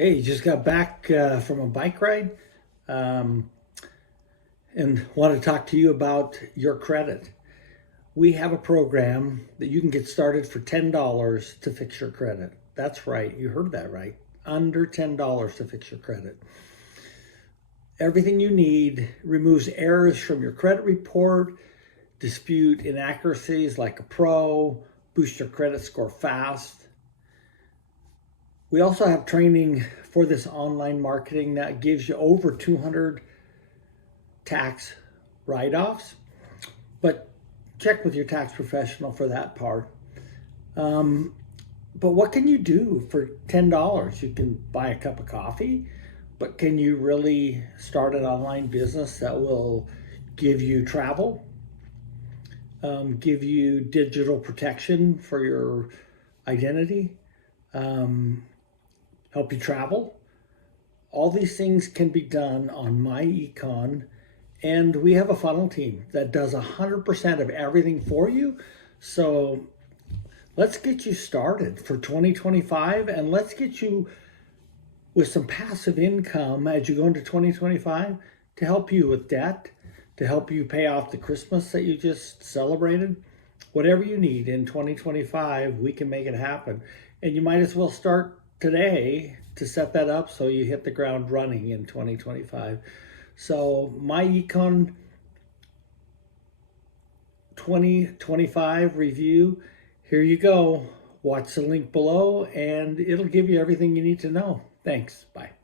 Hey, you just got back from a bike ride um, and want to talk to you about your credit. We have a program that you can get started for $10 to fix your credit. That's right, you heard that right. Under $10 to fix your credit. Everything you need, removes errors from your credit report, dispute inaccuracies like a pro, boost your credit score fast. We also have training for this online marketing that gives you over 200 tax write-offs, but check with your tax professional for that part. But what can you do for $10? You can buy a cup of coffee, but can you really start an online business that will give you travel, give you digital protection for your identity, help you travel? All these things can be done on MyEcon, and we have a funnel team that does 100% of everything for you. So let's get you started for 2025, and let's get you with some passive income as you go into 2025 to help you with debt, to help you pay off the Christmas that you just celebrated. Whatever you need in 2025, we can make it happen. And you might as well start today to set that up so you hit the ground running in 2025. So MyEcon 2025 review, here you go. Watch the link below and it'll give you everything you need to know. Thanks. Bye.